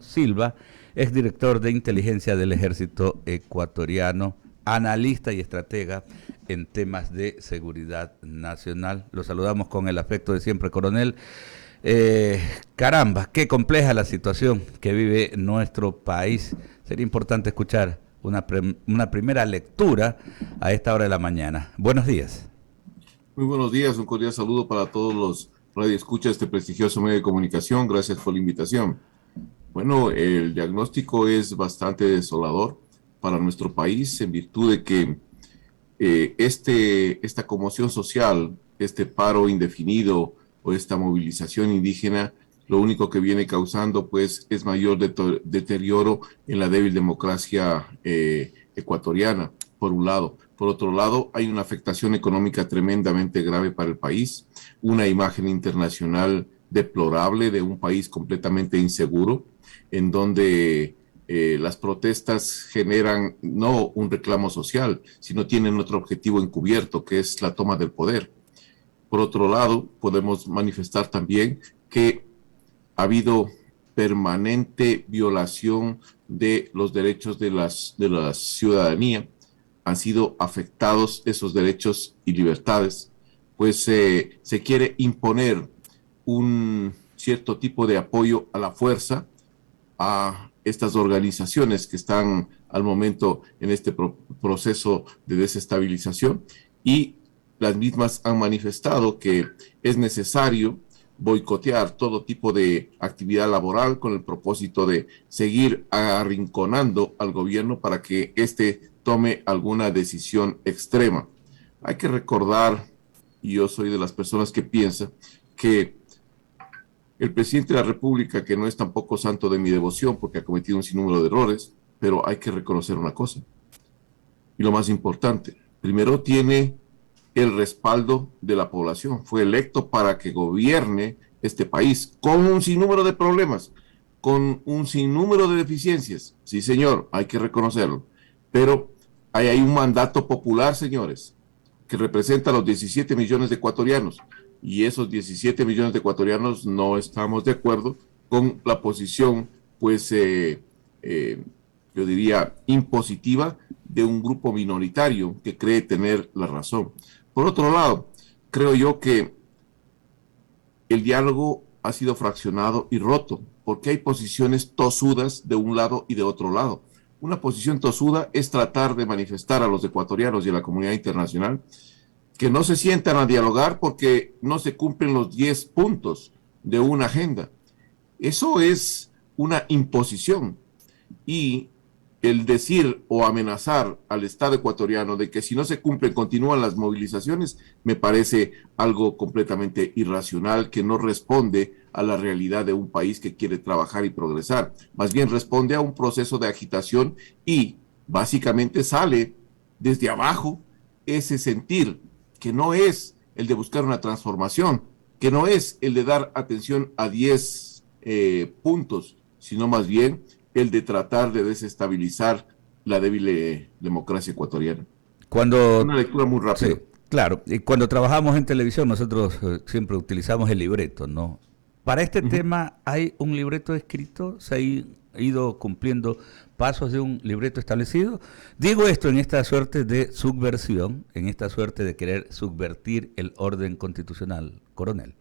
Silva, exdirector de inteligencia del Ejército Ecuatoriano, analista y estratega en temas de seguridad nacional. Lo saludamos con el afecto de siempre, coronel. Caramba, qué compleja la situación que vive nuestro país. Sería importante escuchar una primera lectura a esta hora de la mañana. Buenos días. Muy buenos días, un cordial saludo para todos los radioescuchas de este prestigioso medio de comunicación. Gracias por la invitación. Bueno, el diagnóstico es bastante desolador para nuestro país en virtud de que esta conmoción social, este paro indefinido o esta movilización indígena, lo único que viene causando pues es mayor deterioro en la débil democracia ecuatoriana, por un lado. Por otro lado, hay una afectación económica tremendamente grave para el país, una imagen internacional deplorable de un país completamente inseguro, en donde las protestas generan no un reclamo social, sino tienen otro objetivo encubierto, que es la toma del poder. Por otro lado, podemos manifestar también que ha habido permanente violación de los derechos de la ciudadanía, han sido afectados esos derechos y libertades, pues se quiere imponer un cierto tipo de apoyo a la fuerza a estas organizaciones que están al momento en este proceso de desestabilización y las mismas han manifestado que es necesario boicotear todo tipo de actividad laboral con el propósito de seguir arrinconando al gobierno para que éste tome alguna decisión extrema. Hay que recordar, y yo soy de las personas que piensa, que el presidente de la República, que no es tampoco santo de mi devoción porque ha cometido un sinnúmero de errores, pero hay que reconocer una cosa, y lo más importante, primero tiene el respaldo de la población, fue electo para que gobierne este país con un sinnúmero de problemas, con un sinnúmero de deficiencias, sí señor, hay que reconocerlo, pero hay un mandato popular, señores, que representa a los 17 millones de ecuatorianos. Y esos 17 millones de ecuatorianos no estamos de acuerdo con la posición, pues, eh, yo diría, impositiva de un grupo minoritario que cree tener la razón. Por otro lado, creo yo que el diálogo ha sido fraccionado y roto, porque hay posiciones tosudas de un lado y de otro lado. Una posición tosuda es tratar de manifestar a los ecuatorianos y a la comunidad internacional que no se sientan a dialogar porque no se cumplen los 10 puntos de una agenda. Eso es una imposición y el decir o amenazar al Estado ecuatoriano de que si no se cumplen continúan las movilizaciones me parece algo completamente irracional que no responde a la realidad de un país que quiere trabajar y progresar. Más bien responde a un proceso de agitación y básicamente sale desde abajo ese sentir que no es el de buscar una transformación, que no es el de dar atención a 10 puntos, sino más bien el de tratar de desestabilizar la débil democracia ecuatoriana. Una Cuando, lectura muy sí, rápida. claro, y cuando trabajamos en televisión nosotros siempre utilizamos el libreto, ¿no? Para este Uh -huh. tema hay un libreto escrito, se ha ido cumpliendo pasos de un libreto establecido. Digo esto en esta suerte de subversión, en esta suerte de querer subvertir el orden constitucional, coronel.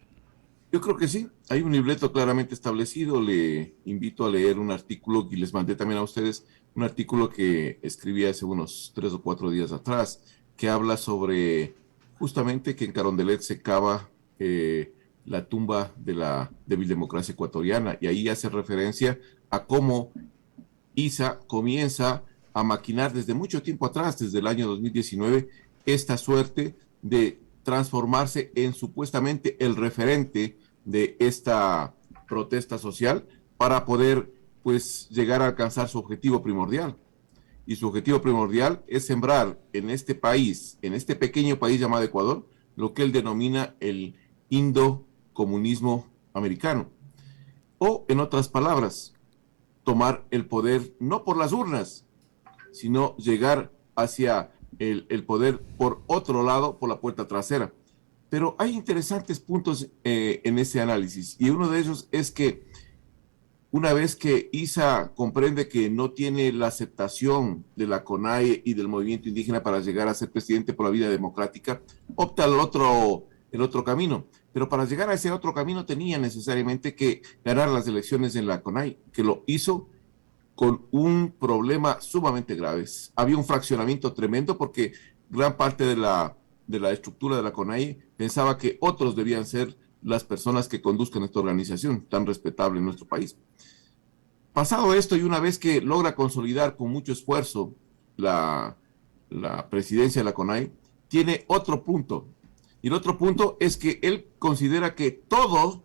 Yo creo que sí, hay un libreto claramente establecido. Le invito a leer un artículo y les mandé también a ustedes un artículo que escribí hace unos 3 o 4 días atrás, que habla sobre justamente que en Carondelet se cava la tumba de la débil democracia ecuatoriana y ahí hace referencia a cómo ISA comienza a maquinar desde mucho tiempo atrás, desde el año 2019, esta suerte de transformarse en supuestamente el referente de esta protesta social para poder pues llegar a alcanzar su objetivo primordial. Y su objetivo primordial es sembrar en este país, en este pequeño país llamado Ecuador, lo que él denomina el indocomunismo americano. O, en otras palabras, tomar el poder no por las urnas, sino llegar hacia el poder por otro lado, por la puerta trasera. Pero hay interesantes puntos en ese análisis y uno de ellos es que una vez que ISA comprende que no tiene la aceptación de la CONAIE y del movimiento indígena para llegar a ser presidente por la vía democrática, opta el otro camino. Pero para llegar a ese otro camino tenía necesariamente que ganar las elecciones en la CONAIE, que lo hizo con un problema sumamente grave. Había un fraccionamiento tremendo porque gran parte de la estructura de la CONAIE pensaba que otros debían ser las personas que conduzcan esta organización tan respetable en nuestro país. Pasado esto, y una vez que logra consolidar con mucho esfuerzo la presidencia de la CONAIE, tiene otro punto. Y el otro punto es que él considera que todo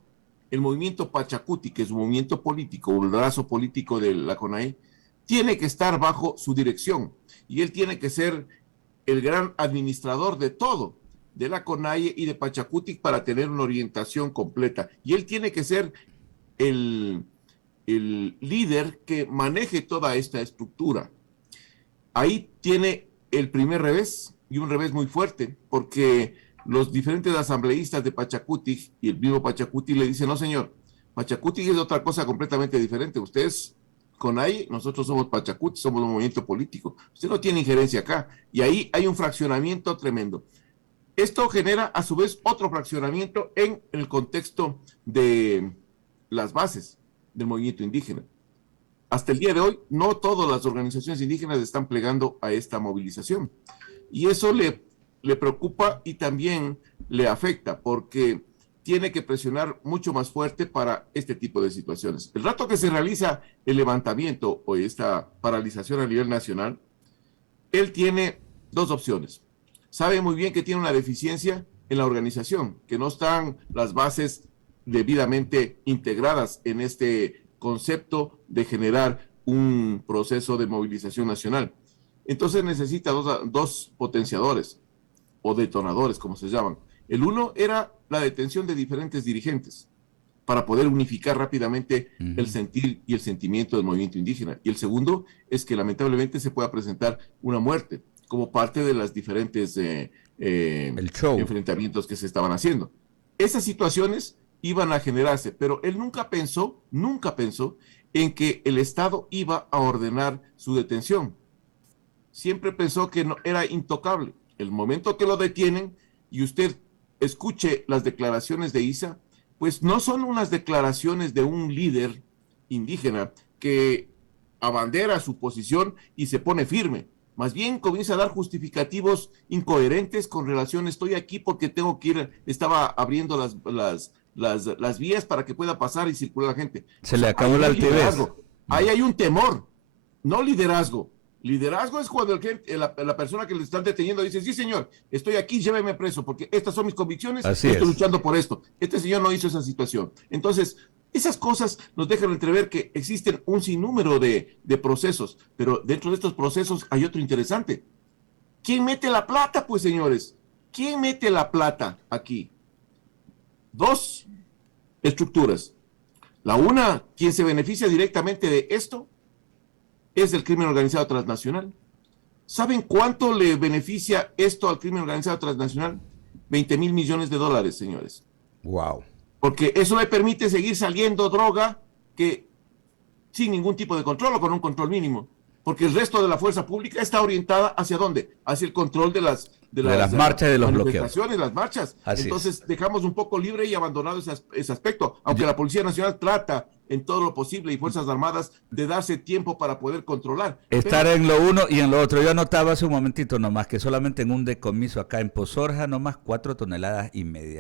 el movimiento Pachacuti, que es un movimiento político, un brazo político de la CONAIE, tiene que estar bajo su dirección. Y él tiene que ser el gran administrador de todo, de la CONAIE y de Pachacuti, para tener una orientación completa. Y él tiene que ser el líder que maneje toda esta estructura. Ahí tiene el primer revés, y un revés muy fuerte, porque los diferentes asambleístas de Pachacuti y el mismo Pachacuti le dicen: no señor, Pachacuti es otra cosa completamente diferente. Ustedes CONAIE, nosotros somos Pachacuti, somos un movimiento político. Usted no tiene injerencia acá. Y ahí hay un fraccionamiento tremendo. Esto genera a su vez otro fraccionamiento en el contexto de las bases del movimiento indígena. Hasta el día de hoy, no todas las organizaciones indígenas están plegando a esta movilización. Y eso le preocupa y también le afecta, porque tiene que presionar mucho más fuerte para este tipo de situaciones. El rato que se realiza el levantamiento o esta paralización a nivel nacional, él tiene dos opciones. Sabe muy bien que tiene una deficiencia en la organización, que no están las bases debidamente integradas en este concepto de generar un proceso de movilización nacional. Entonces necesita dos potenciadores o detonadores, como se llaman. El uno era la detención de diferentes dirigentes para poder unificar rápidamente el sentir y el sentimiento del movimiento indígena. Y el segundo es que lamentablemente se pueda presentar una muerte como parte de las diferentes enfrentamientos que se estaban haciendo. Esas situaciones iban a generarse, pero él nunca pensó en que el Estado iba a ordenar su detención. Siempre pensó que no, era intocable. El momento que lo detienen y usted escuche las declaraciones de ISA, pues no son unas declaraciones de un líder indígena que abandera su posición y se pone firme. Más bien comienza a dar justificativos incoherentes con relación: estoy aquí porque tengo que ir, estaba abriendo las vías para que pueda pasar y circular la gente. Se le acabó la altivez. Ahí hay un temor, no liderazgo. Liderazgo es cuando la persona que le están deteniendo dice: sí señor, estoy aquí, lléveme preso porque estas son mis convicciones, estoy luchando por esto. Este señor no hizo esa situación. Entonces, esas cosas nos dejan entrever que existen un sinnúmero de procesos, pero dentro de estos procesos hay otro interesante. ¿Quién mete la plata, pues, señores? ¿Quién mete la plata aquí? Dos estructuras. La una, quien se beneficia directamente de esto, es el crimen organizado transnacional. ¿Saben cuánto le beneficia esto al crimen organizado transnacional? 20,000 millones de dólares, señores. Wow. Porque eso le permite seguir saliendo droga que sin ningún tipo de control o con un control mínimo. Porque el resto de la fuerza pública está orientada ¿hacia dónde? Hacia el control de las marchas, de los bloqueos. Las marchas. Entonces dejamos un poco libre y abandonado ese aspecto. Aunque la Policía Nacional trata en todo lo posible y Fuerzas Armadas de darse tiempo para poder controlar. Estar en lo uno y en lo otro. Yo anotaba hace un momentito nomás que solamente en un decomiso acá en Pozorja nomás 4,5 toneladas.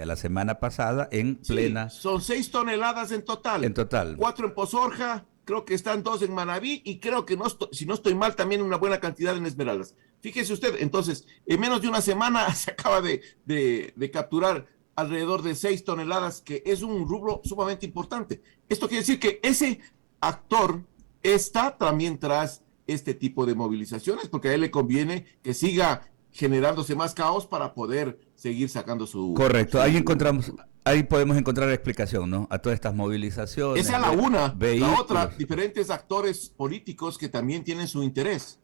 La semana pasada en plena. Son 6 toneladas en total. En total. 4 en Pozorja. Creo que están 2 en Manabí y creo que, si no estoy mal, también una buena cantidad en Esmeraldas. Fíjese usted, entonces, en menos de una semana se acaba de capturar alrededor de 6 toneladas, que es un rubro sumamente importante. Esto quiere decir que ese actor está también tras este tipo de movilizaciones, porque a él le conviene que siga generándose más caos para poder seguir sacando su... Correcto, ahí podemos encontrar explicación, ¿no? A todas estas movilizaciones. Esa es la una. La otra, diferentes actores políticos que también tienen su interés.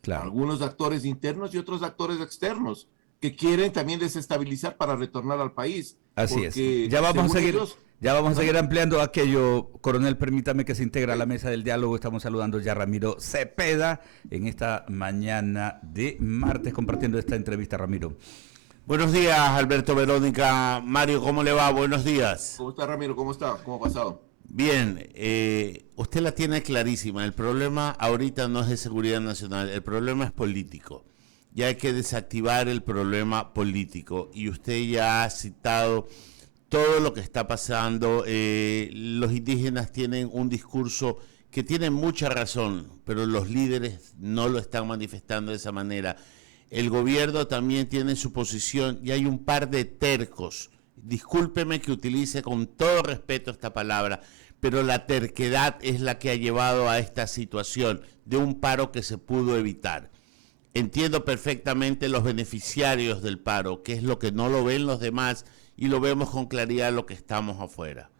Claro. Algunos actores internos y otros actores externos que quieren también desestabilizar para retornar al país. Así es. Ya vamos a seguir. Ya vamos a Bueno, seguir ampliando aquello. Coronel, permítame que se integre a la mesa del diálogo. Estamos saludando ya a Ramiro Cepeda en esta mañana de martes, compartiendo esta entrevista, Ramiro. Buenos días, Alberto, Verónica, Mario, ¿cómo le va? Buenos días. ¿cómo está Ramiro? ¿Cómo está? ¿Cómo ha pasado? Bien, usted la tiene clarísima. El problema ahorita no es de seguridad nacional, el problema es político. Ya hay que desactivar el problema político. Y usted ya ha citado todo lo que está pasando. Los indígenas tienen un discurso que tiene mucha razón, pero los líderes no lo están manifestando de esa manera. El gobierno también tiene su posición y hay un par de tercos. Discúlpeme que utilice con todo respeto esta palabra, pero la terquedad es la que ha llevado a esta situación de un paro que se pudo evitar. Entiendo perfectamente los beneficiarios del paro, que es lo que no lo ven los demás y lo vemos con claridad lo que estamos afuera.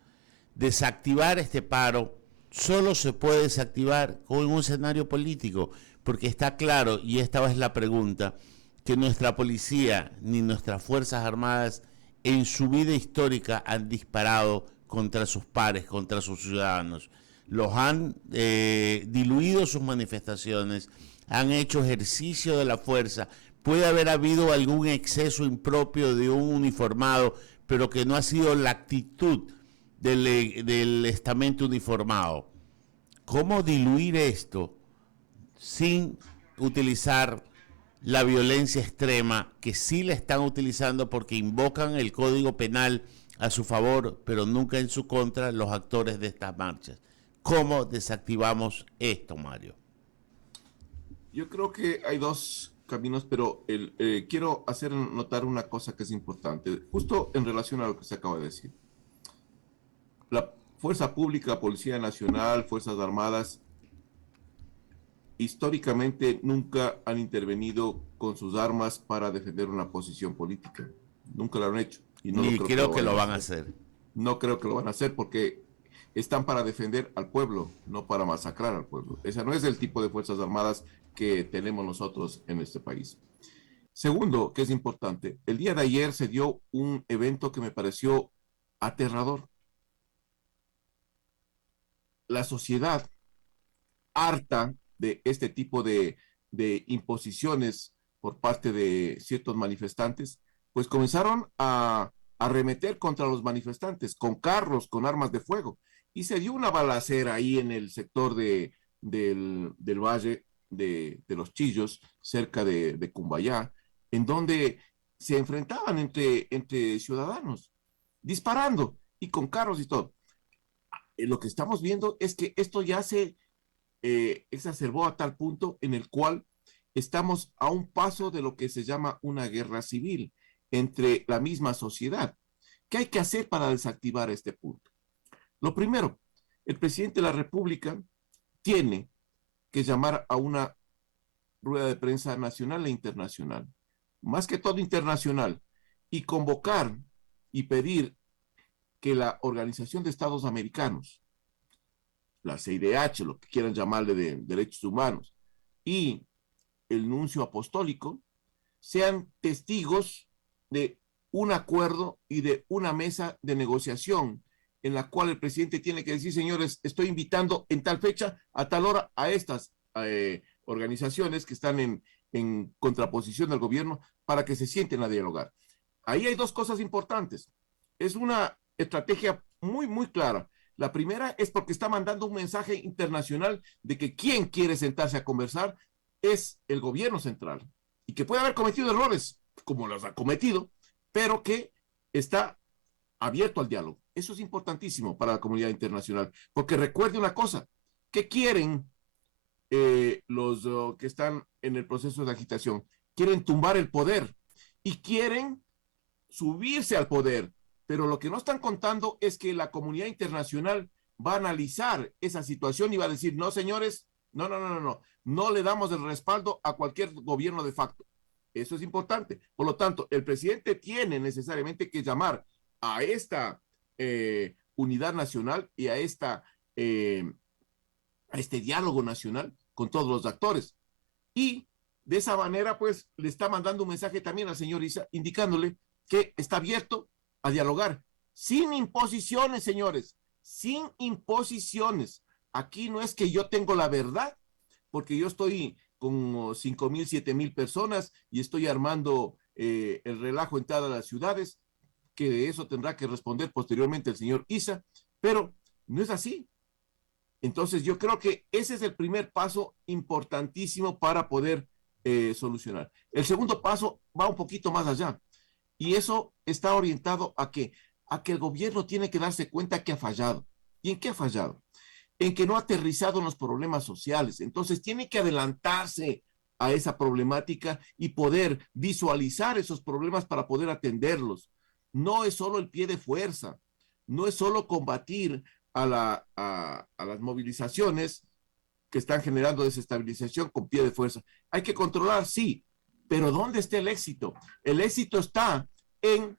Desactivar este paro solo se puede desactivar con un escenario político, porque está claro, y esta es la pregunta, que nuestra policía ni nuestras Fuerzas Armadas en su vida histórica han disparado contra sus pares, contra sus ciudadanos. Los han diluido sus manifestaciones, han hecho ejercicio de la fuerza. Puede haber habido algún exceso impropio de un uniformado, pero que no ha sido la actitud del estamento uniformado. ¿Cómo diluir esto sin utilizar la violencia extrema que sí la están utilizando porque invocan el Código Penal a su favor, pero nunca en su contra los actores de estas marchas? ¿Cómo desactivamos esto, Mario? Yo creo que hay dos caminos, pero quiero hacer notar una cosa que es importante, justo en relación a lo que se acaba de decir. La fuerza pública, Policía Nacional, Fuerzas Armadas, históricamente nunca han intervenido con sus armas para defender una posición política. Nunca lo han hecho. Y no lo Ni creo que lo van a hacer. No creo que lo van a hacer porque están para defender al pueblo, no para masacrar al pueblo. Ese no es el tipo de Fuerzas Armadas que tenemos nosotros en este país. Segundo, que es importante, el día de ayer se dio un evento que me pareció aterrador. La sociedad, harta de este tipo de imposiciones por parte de ciertos manifestantes, pues comenzaron a arremeter contra los manifestantes con carros, con armas de fuego. Y se dio una balacera ahí en el sector del valle de los Chillos, cerca de Cumbayá, en donde se enfrentaban entre ciudadanos, disparando y con carros y todo. Lo que estamos viendo es que esto ya se exacerbó a tal punto en el cual estamos a un paso de lo que se llama una guerra civil entre la misma sociedad. ¿Qué hay que hacer para desactivar este punto? Lo primero, el presidente de la República tiene que llamar a una rueda de prensa nacional e internacional, más que todo internacional, y convocar y pedir que la Organización de Estados Americanos, la CIDH, lo que quieran llamarle de derechos humanos, y el nuncio apostólico, sean testigos de un acuerdo y de una mesa de negociación en la cual el presidente tiene que decir, señores, estoy invitando en tal fecha, a tal hora, a estas organizaciones que están en contraposición al gobierno para que se sienten a dialogar. Ahí hay dos cosas importantes. Es una estrategia muy, muy clara. La primera es porque está mandando un mensaje internacional de que quien quiere sentarse a conversar es el gobierno central y que puede haber cometido errores, como los ha cometido, pero que está abierto al diálogo. Eso es importantísimo para la comunidad internacional, porque recuerde una cosa, ¿qué quieren los que están en el proceso de agitación? Quieren tumbar el poder y quieren subirse al poder, pero lo que no están contando es que la comunidad internacional va a analizar esa situación y va a decir, no, señores, no le damos el respaldo a cualquier gobierno de facto. Eso es importante. Por lo tanto, el presidente tiene necesariamente que llamar a esta unidad nacional y a este diálogo nacional con todos los actores. Y de esa manera, pues, le está mandando un mensaje también al señor Issa, indicándole que está abierto a dialogar sin imposiciones, señores, sin imposiciones. Aquí no es que yo tengo la verdad, porque yo estoy con 5,000, 7,000 personas y estoy armando el relajo en todas las ciudades, que de eso tendrá que responder posteriormente el señor Issa, pero no es así. Entonces yo creo que ese es el primer paso importantísimo para poder solucionar. El segundo paso va un poquito más allá y eso está orientado a que el gobierno tiene que darse cuenta que ha fallado. ¿Y en qué ha fallado? En que no ha aterrizado en los problemas sociales. Entonces tiene que adelantarse a esa problemática y poder visualizar esos problemas para poder atenderlos. No es solo el pie de fuerza, no es solo combatir a las movilizaciones que están generando desestabilización con pie de fuerza. Hay que controlar, sí, pero ¿dónde está el éxito? El éxito está en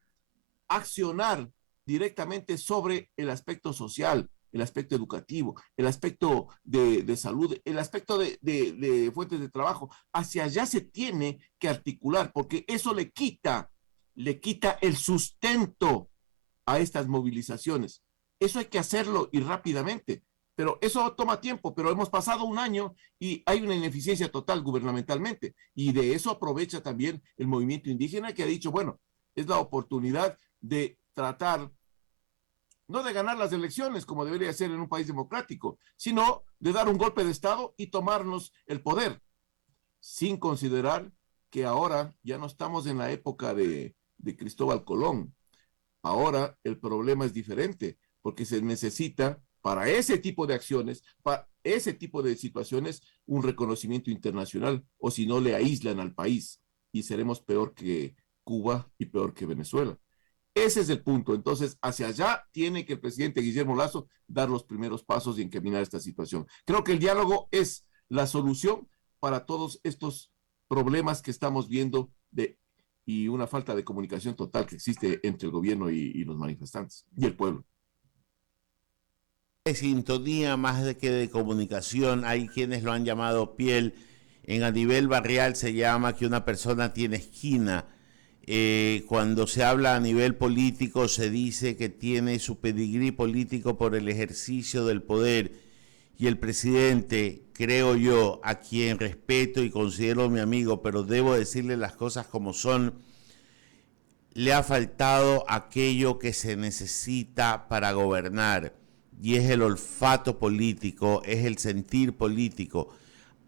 accionar directamente sobre el aspecto social, el aspecto educativo, el aspecto de salud, el aspecto de fuentes de trabajo. Hacia allá se tiene que articular, porque eso le quita el sustento a estas movilizaciones. Eso hay que hacerlo y rápidamente, pero eso toma tiempo, pero hemos pasado un año y hay una ineficiencia total gubernamentalmente, y de eso aprovecha también el movimiento indígena, que ha dicho, bueno, es la oportunidad de tratar no de ganar las elecciones como debería ser en un país democrático, sino de dar un golpe de Estado y tomarnos el poder, sin considerar que ahora ya no estamos en la época de Cristóbal Colón. Ahora el problema es diferente, porque se necesita para ese tipo de acciones, para ese tipo de situaciones, un reconocimiento internacional, o si no le aíslan al país y seremos peor que Cuba y peor que Venezuela. Ese es el punto. Entonces, hacia allá tiene que el presidente Guillermo Lasso dar los primeros pasos y encaminar esta situación. Creo que el diálogo es la solución para todos estos problemas que estamos viendo y una falta de comunicación total que existe entre el gobierno y los manifestantes y el pueblo. De sintonía más de que de comunicación, hay quienes lo han llamado piel. En a nivel barrial se llama que una persona tiene esquina. Cuando se habla a nivel político se dice que tiene su pedigrí político por el ejercicio del poder, y el presidente, creo yo, a quien respeto y considero mi amigo, pero debo decirle las cosas como son, le ha faltado aquello que se necesita para gobernar, y es el olfato político, es el sentir político.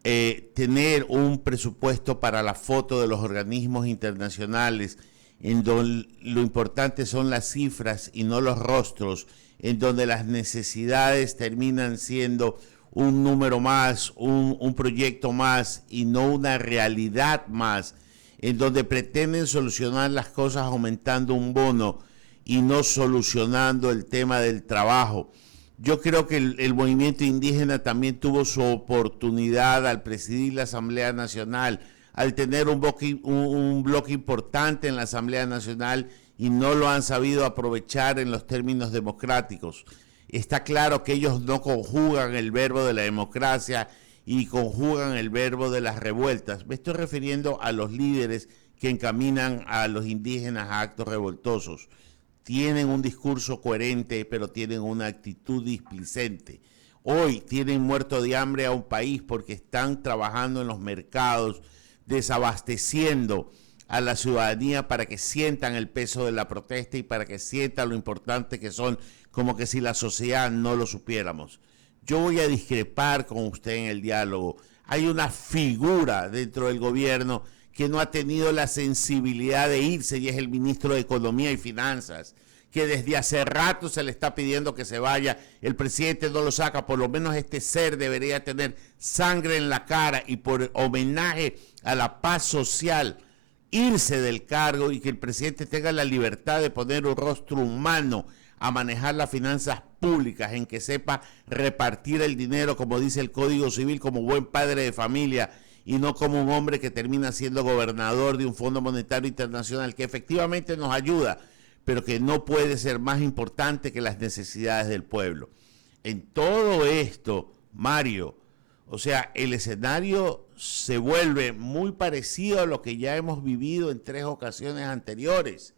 Tener un presupuesto para la foto de los organismos internacionales, en donde lo importante son las cifras y no los rostros, en donde las necesidades terminan siendo un número más, un proyecto más y no una realidad más, en donde pretenden solucionar las cosas aumentando un bono y no solucionando el tema del trabajo. Yo creo que el movimiento indígena también tuvo su oportunidad al presidir la Asamblea Nacional, al tener un bloque importante en la Asamblea Nacional, y no lo han sabido aprovechar en los términos democráticos. Está claro que ellos no conjugan el verbo de la democracia y conjugan el verbo de las revueltas. Me estoy refiriendo a los líderes que encaminan a los indígenas a actos revoltosos. Tienen un discurso coherente, pero tienen una actitud displicente. Hoy tienen muerto de hambre a un país porque están trabajando en los mercados, desabasteciendo a la ciudadanía para que sientan el peso de la protesta y para que sientan lo importante que son, como que si la sociedad no lo supiéramos. Yo voy a discrepar con usted en el diálogo. Hay una figura dentro del gobierno que no ha tenido la sensibilidad de irse, y es el ministro de Economía y Finanzas, que desde hace rato se le está pidiendo que se vaya. El presidente no lo saca. Por lo menos este ser debería tener sangre en la cara y, por homenaje a la paz social, irse del cargo, y que el presidente tenga la libertad de poner un rostro humano a manejar las finanzas públicas, en que sepa repartir el dinero, como dice el Código Civil, como buen padre de familia, y no como un hombre que termina siendo gobernador de un Fondo Monetario Internacional que efectivamente nos ayuda, pero que no puede ser más importante que las necesidades del pueblo. En todo esto, Mario, o sea, el escenario se vuelve muy parecido a lo que ya hemos vivido en 3 ocasiones anteriores.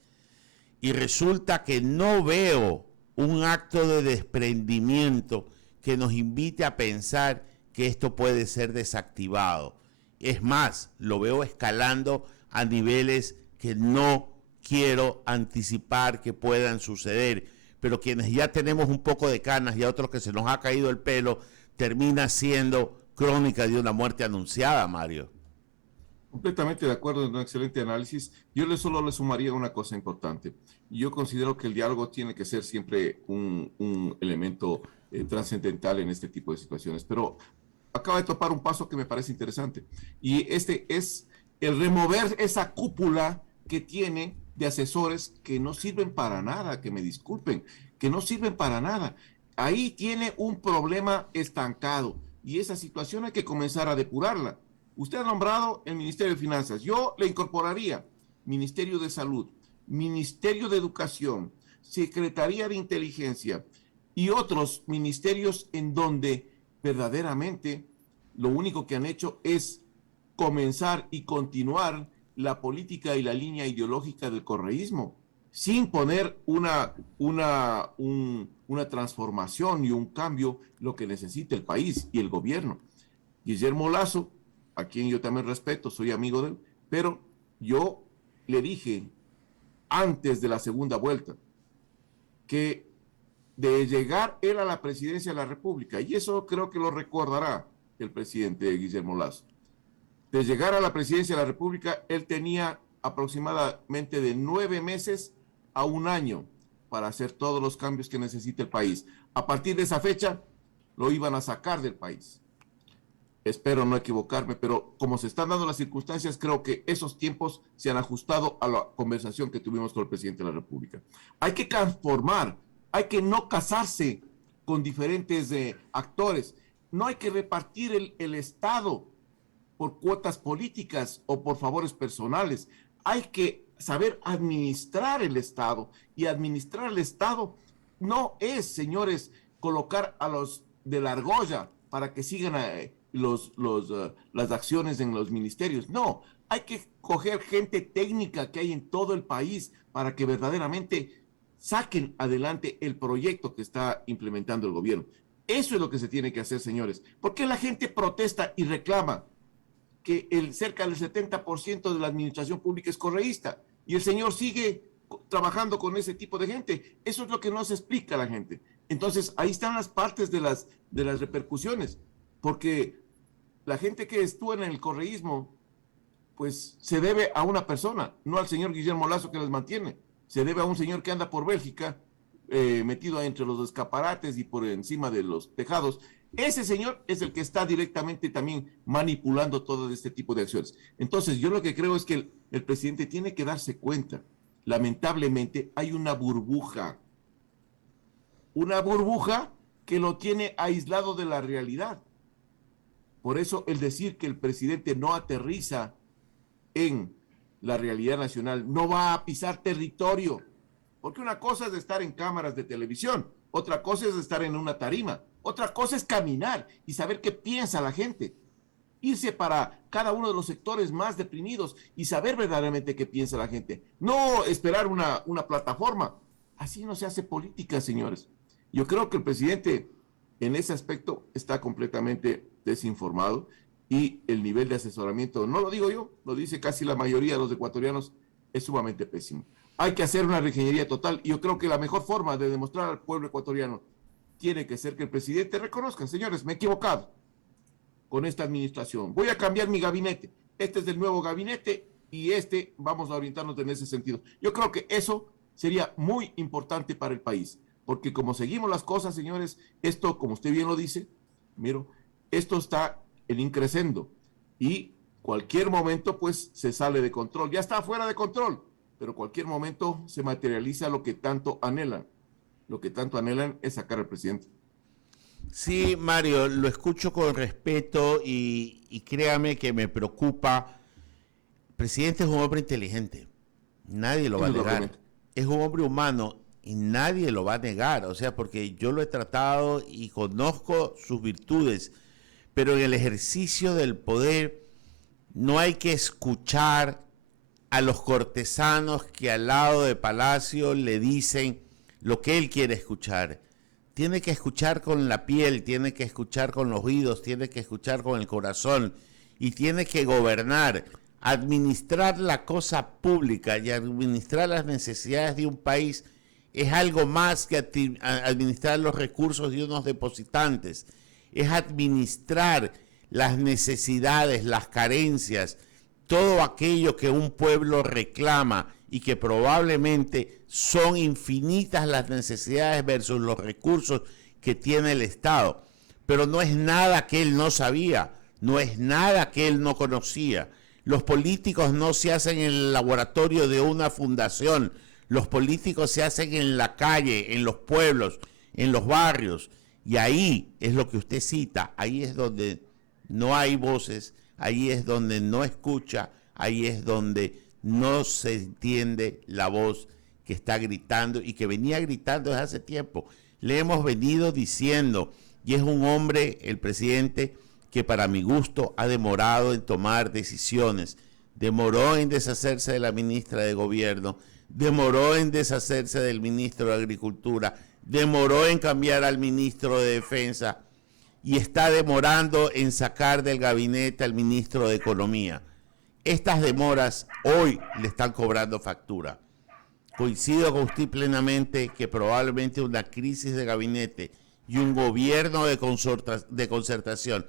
y resulta que no veo un acto de desprendimiento que nos invite a pensar que esto puede ser desactivado. Es más, lo veo escalando a niveles que no quiero anticipar que puedan suceder, pero quienes ya tenemos un poco de canas y a otros que se nos ha caído el pelo, termina siendo crónica de una muerte anunciada, Mario. Completamente de acuerdo, en un excelente análisis. Yo solo le sumaría una cosa importante. Yo considero que el diálogo tiene que ser siempre un elemento trascendental en este tipo de situaciones, pero acaba de topar un paso que me parece interesante, y este es el remover esa cúpula que tiene de asesores que no sirven para nada, que me disculpen, que no sirven para nada. Ahí tiene un problema estancado y esa situación hay que comenzar a depurarla. Usted ha nombrado el Ministerio de Finanzas. Yo le incorporaría Ministerio de Salud, Ministerio de Educación, Secretaría de Inteligencia y otros ministerios en donde verdaderamente lo único que han hecho es comenzar y continuar la política y la línea ideológica del correísmo, sin poner una transformación y un cambio, lo que necesita el país y el gobierno. Guillermo Lasso, a quien yo también respeto, soy amigo de él, pero yo le dije antes de la segunda vuelta que de llegar él a la presidencia de la República, y eso creo que lo recordará el presidente Guillermo Lasso, de llegar a la presidencia de la República, él tenía aproximadamente de 9 meses a un año para hacer todos los cambios que necesita el país. A partir de esa fecha, lo iban a sacar del país. Espero no equivocarme, pero como se están dando las circunstancias, creo que esos tiempos se han ajustado a la conversación que tuvimos con el presidente de la República. Hay que transformar, hay que no casarse con diferentes actores, no hay que repartir el Estado por cuotas políticas o por favores personales. Hay que saber administrar el Estado, y administrar el Estado no es, señores, colocar a los de la argolla para que sigan las acciones en los ministerios. No, hay que coger gente técnica que hay en todo el país para que verdaderamente saquen adelante el proyecto que está implementando el gobierno. Eso es lo que se tiene que hacer, señores. ¿Por qué la gente protesta y reclama que cerca del 70% de la administración pública es correísta y el señor sigue trabajando con ese tipo de gente? Eso es lo que no se explica a la gente. Entonces, ahí están las partes de las repercusiones, porque la gente que estuvo en el correísmo, pues se debe a una persona, no al señor Guillermo Lasso que les mantiene. Se debe a un señor que anda por Bélgica, metido entre los escaparates y por encima de los tejados. Ese señor es el que está directamente también manipulando todo este tipo de acciones. Entonces, yo lo que creo es que el presidente tiene que darse cuenta. Lamentablemente, hay una burbuja que lo tiene aislado de la realidad. Por eso, el decir que el presidente no aterriza en la realidad nacional, no va a pisar territorio, porque una cosa es estar en cámaras de televisión, otra cosa es estar en una tarima, otra cosa es caminar y saber qué piensa la gente, irse para cada uno de los sectores más deprimidos y saber verdaderamente qué piensa la gente, no esperar una plataforma. Así no se hace política, señores. Yo creo que el presidente en ese aspecto está completamente desinformado, y el nivel de asesoramiento, no lo digo yo, lo dice casi la mayoría de los ecuatorianos, es sumamente pésimo. Hay que hacer una reingeniería total, y yo creo que la mejor forma de demostrar al pueblo ecuatoriano tiene que ser que el presidente reconozca: señores, me he equivocado con esta administración, voy a cambiar mi gabinete, este es el nuevo gabinete y vamos a orientarnos en ese sentido. Yo creo que eso sería muy importante para el país, porque como seguimos las cosas, señores, esto, como usted bien lo dice, miro, esto está en increscendo y cualquier momento pues se sale de control, ya está fuera de control, pero cualquier momento se materializa lo que tanto anhelan. Lo que tanto anhelan es sacar al presidente. Sí, Mario, lo escucho con respeto y créame que me preocupa. El presidente es un hombre inteligente, nadie lo va a negar. Es un hombre humano y nadie lo va a negar, o sea, porque yo lo he tratado y conozco sus virtudes, pero en el ejercicio del poder no hay que escuchar a los cortesanos que al lado de Palacio le dicen lo que él quiere escuchar. Tiene que escuchar con la piel, tiene que escuchar con los oídos, tiene que escuchar con el corazón y tiene que gobernar, administrar la cosa pública y administrar las necesidades de un país es algo más que administrar los recursos de unos depositantes, es administrar las necesidades, las carencias, todo aquello que un pueblo reclama y que probablemente son infinitas las necesidades versus los recursos que tiene el Estado. Pero no es nada que él no sabía, no es nada que él no conocía. Los políticos no se hacen en el laboratorio de una fundación, los políticos se hacen en la calle, en los pueblos, en los barrios. Y ahí es lo que usted cita, ahí es donde no hay voces, ahí es donde no escucha, ahí es donde no se entiende la voz que está gritando y que venía gritando desde hace tiempo. Le hemos venido diciendo, y es un hombre, el presidente, que para mi gusto ha demorado en tomar decisiones, demoró en deshacerse de la ministra de Gobierno, demoró en deshacerse del ministro de Agricultura, demoró en cambiar al ministro de Defensa y está demorando en sacar del gabinete al ministro de Economía. Estas demoras hoy le están cobrando factura. Coincido con usted plenamente que probablemente una crisis de gabinete y un gobierno de concertación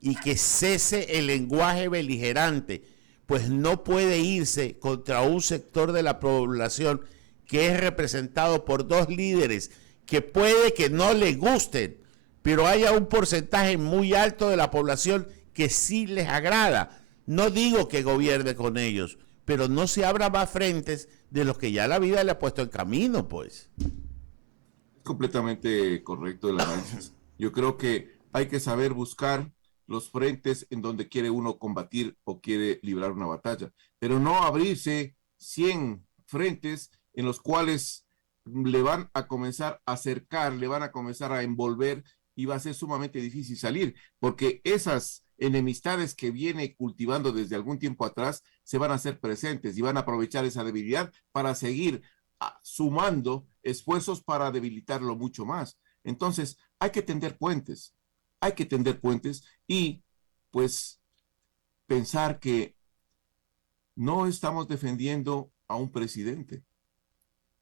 y que cese el lenguaje beligerante, pues no puede irse contra un sector de la población que es representado por dos líderes que puede que no le gusten, pero haya un porcentaje muy alto de la población que sí les agrada. No digo que gobierne con ellos, pero no se abra más frentes de los que ya la vida le ha puesto en camino, pues. Completamente correcto el análisis. Yo creo que hay que saber buscar los frentes en donde quiere uno combatir o quiere librar una batalla, pero no abrirse 100 frentes en los cuales le van a comenzar a acercar, le van a comenzar a envolver y va a ser sumamente difícil salir, porque esas enemistades que viene cultivando desde algún tiempo atrás se van a hacer presentes y van a aprovechar esa debilidad para seguir sumando esfuerzos para debilitarlo mucho más. Entonces, hay que tender puentes y pues pensar que no estamos defendiendo a un presidente,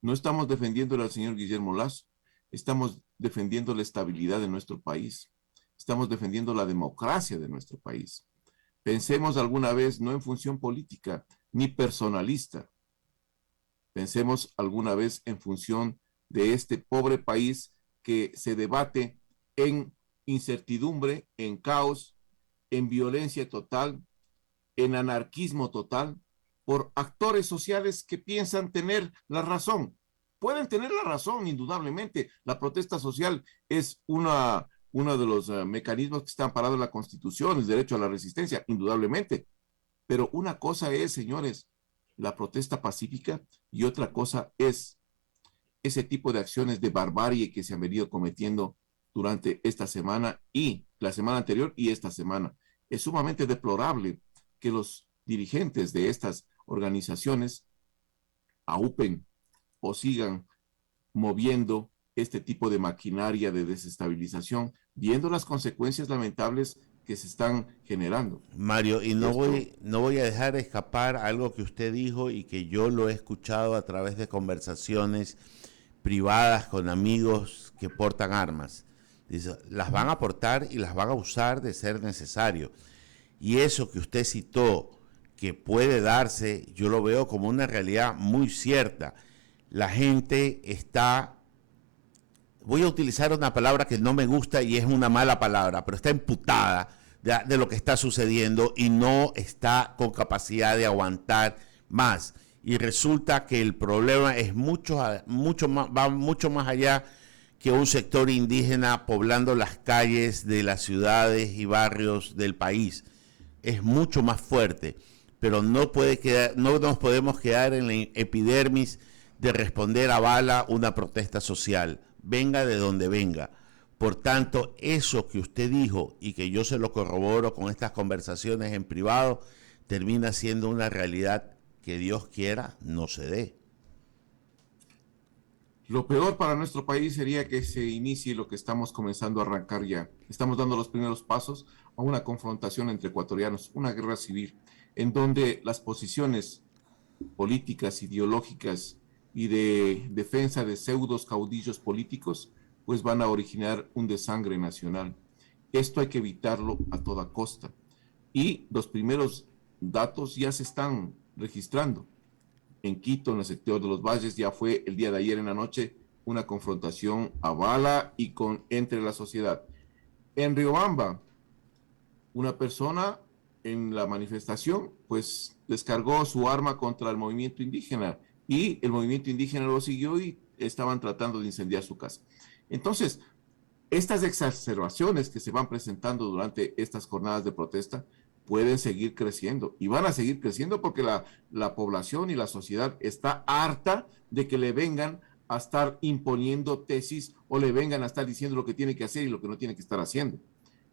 no estamos defendiendo al señor Guillermo Lasso, estamos defendiendo la estabilidad de nuestro país, estamos defendiendo la democracia de nuestro país. Pensemos alguna vez no en función política ni personalista, pensemos alguna vez en función de este pobre país que se debate en incertidumbre, en caos, en violencia total, en anarquismo total, por actores sociales que piensan tener la razón. Pueden tener la razón, indudablemente. La protesta social es uno de los mecanismos que están parados en la Constitución, el derecho a la resistencia, indudablemente. Pero una cosa es, señores, la protesta pacífica y otra cosa es ese tipo de acciones de barbarie que se han venido cometiendo durante esta semana y la semana anterior y esta semana. Es sumamente deplorable que los dirigentes de estas organizaciones aúpen o sigan moviendo este tipo de maquinaria de desestabilización, viendo las consecuencias lamentables que se están generando. Mario, y no voy a dejar escapar algo que usted dijo y que yo lo he escuchado a través de conversaciones privadas con amigos que portan armas. Dice, las van a portar y las van a usar de ser necesario. Y eso que usted citó, que puede darse, yo lo veo como una realidad muy cierta. La gente está, voy a utilizar una palabra que no me gusta y es una mala palabra, pero está emputada de lo que está sucediendo y no está con capacidad de aguantar más. Y resulta que el problema es va mucho más allá que un sector indígena poblando las calles de las ciudades y barrios del país. Es mucho más fuerte, pero no nos podemos quedar en la epidermis de responder a bala una protesta social, venga de donde venga. Por tanto, eso que usted dijo y que yo se lo corroboro con estas conversaciones en privado, termina siendo una realidad que Dios quiera no se dé. Lo peor para nuestro país sería que se inicie lo que estamos comenzando a arrancar ya. Estamos dando los primeros pasos a una confrontación entre ecuatorianos, una guerra civil, en donde las posiciones políticas, ideológicas y de defensa de pseudos caudillos políticos, pues van a originar un desangre nacional. Esto hay que evitarlo a toda costa. Y los primeros datos ya se están registrando. En Quito, en el sector de los Valles, ya fue el día de ayer en la noche una confrontación a bala y entre la sociedad. En Riobamba, una persona en la manifestación, pues descargó su arma contra el movimiento indígena y el movimiento indígena lo siguió y estaban tratando de incendiar su casa. Entonces, estas exacerbaciones que se van presentando durante estas jornadas de protesta pueden seguir creciendo y van a seguir creciendo porque la población y la sociedad está harta de que le vengan a estar imponiendo tesis o le vengan a estar diciendo lo que tiene que hacer y lo que no tiene que estar haciendo.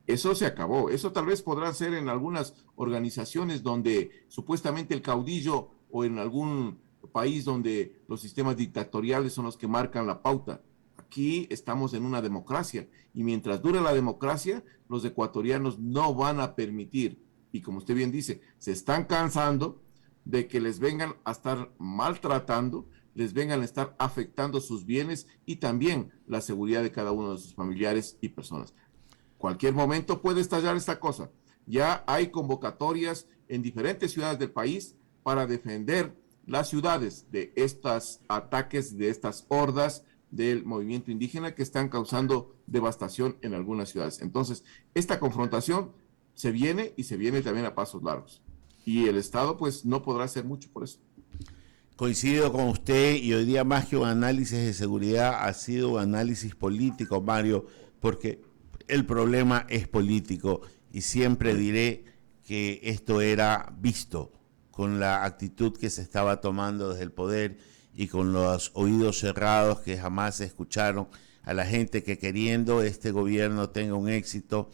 Eso se acabó. Eso tal vez podrá ser en algunas organizaciones donde supuestamente el caudillo o en algún país donde los sistemas dictatoriales son los que marcan la pauta. Aquí estamos en una democracia y mientras dure la democracia, los ecuatorianos no van a permitir, y como usted bien dice, se están cansando de que les vengan a estar maltratando, les vengan a estar afectando sus bienes y también la seguridad de cada uno de sus familiares y personas. Cualquier momento puede estallar esta cosa. Ya hay convocatorias en diferentes ciudades del país para defender las ciudades de estos ataques, de estas hordas del movimiento indígena que están causando devastación en algunas ciudades. Entonces, esta confrontación se viene y se viene también a pasos largos. Y el Estado, pues, no podrá hacer mucho por eso. Coincido con usted y hoy día más que un análisis de seguridad ha sido un análisis político, Mario, porque el problema es político y siempre diré que esto era visto con la actitud que se estaba tomando desde el poder y con los oídos cerrados que jamás escucharon a la gente que queriendo este gobierno tenga un éxito.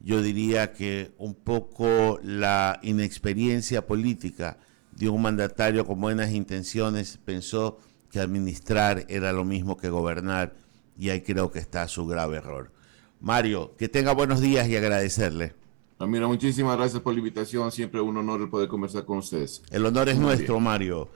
Yo diría que un poco la inexperiencia política de un mandatario con buenas intenciones pensó que administrar era lo mismo que gobernar y ahí creo que está su grave error. Mario, que tenga buenos días y agradecerle. Ramiro, muchísimas gracias por la invitación. Siempre un honor el poder conversar con ustedes. El honor es nuestro, Mario.